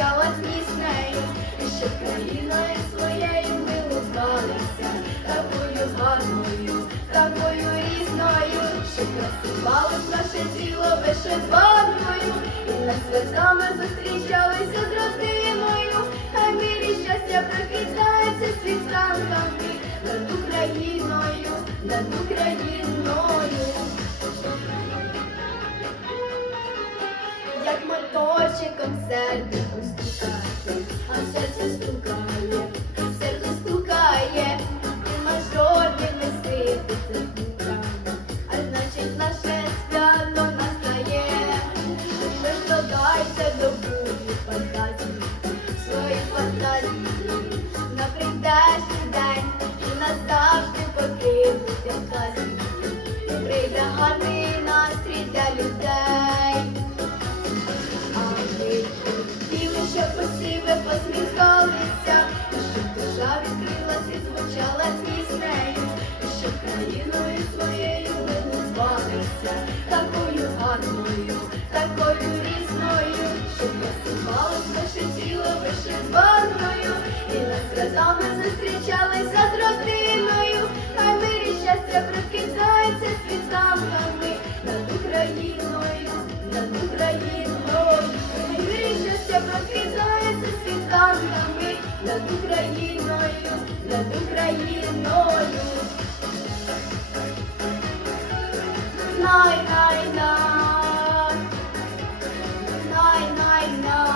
піснею, і щоб країною своєю ми милувалися, такою гарною, такою різною, щоб красувалось наше тіло вишиванкою, і над святами зустрічалися з родиною, хай мирі щастя прокидається світанками над Україною, над Україною. Стукає, а серце стукає, серце стукає, і мажорними сипеться звуками, а значить наше настає. Ви ж до бурі фантазії, свої фантазії, на прийдешній день і назавжди покинуться казі. Прийде гарний відкрилась і звучала піснею, і щоб країною своєю ми назвалися, такою гарною, такою різною, щоб насувалось наше тіло вишиванкою, і над святами зустрічалися з родиною, хай мирі щастя прокидається світанками над Україною, над Україною, хай мирі щастя прокидається світанками над Україною, над Україною. Най, най, най, най, най, най.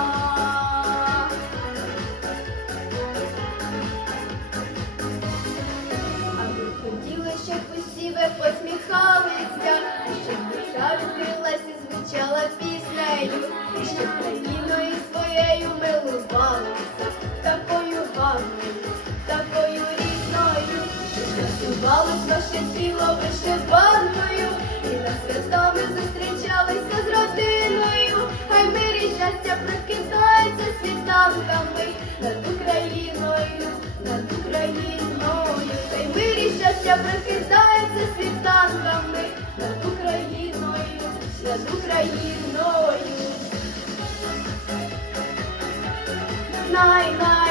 А ви хотіли, щоб усі ви посміхалися, щоб душа відкрилась і звучала піснею, і щоб країною своєю милувалися, красувалось ваше тіло вишиванкою, і на святами зустрічалися з родиною, хай мирі щастя прокидається світанками над Україною, над Україною, хай мирі щастя прокидається світанками над Україною, над Україною. Най, най,